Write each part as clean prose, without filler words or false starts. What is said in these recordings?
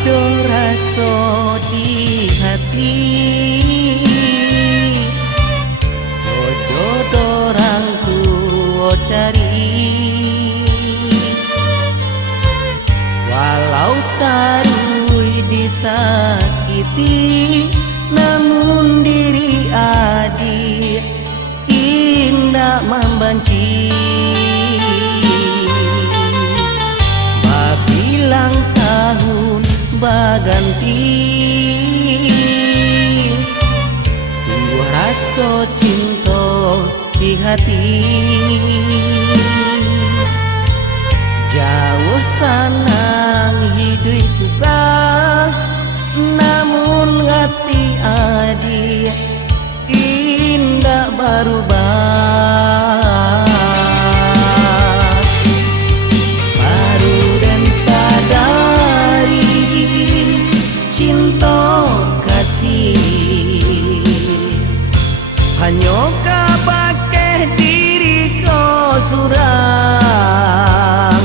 Ado raso di hati, jodoh dorang ku cari. Walau taruh disakiti, namun diri adi indah membenci. Bilang tahun baganti, tumbuh rasa cinta di hati. Jauh sanang hidup susah, namun hati adi indah berubah. Hanya kabake diri ko surang,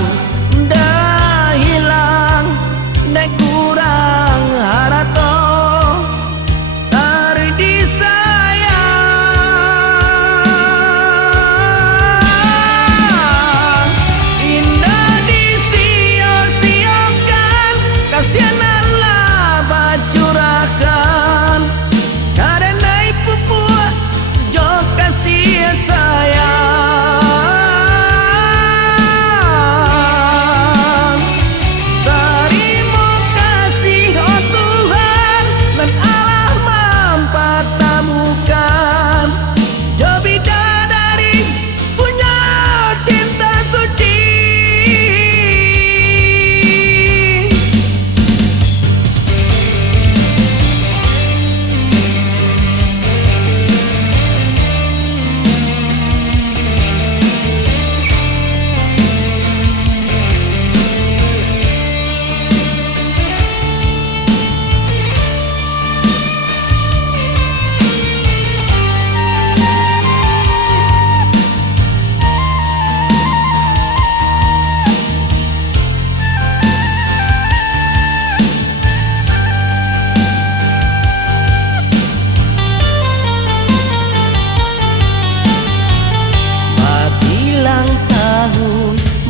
dah hilang, dah kurang harato, tari disayang, indah disia-siakan, kasihanlah bacurahkan, karena ibu sayang. Terima kasih oh Tuhan, dan Allah mempertemukan jauh bidadari punya cinta suci.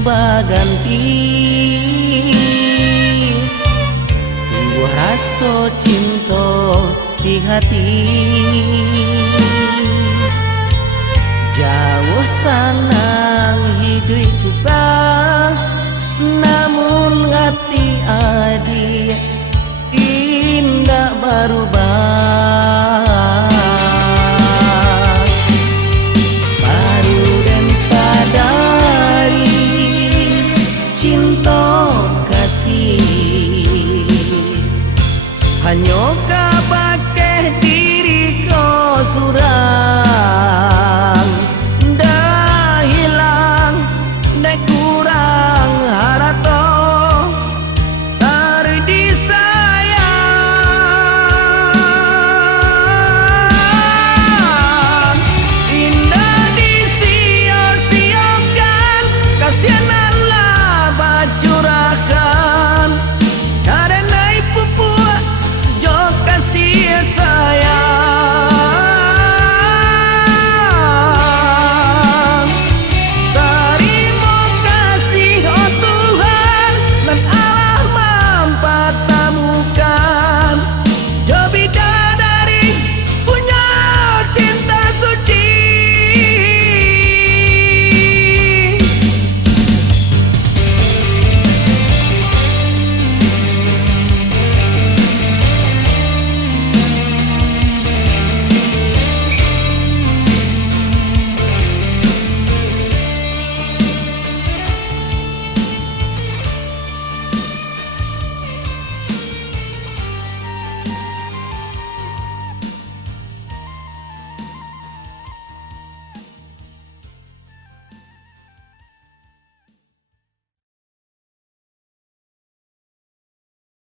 Baganti, tumbuh rasa cinta di hati. Jauh sanang hidup susah, namun hati adi indah berubah. Cinta kasih hanya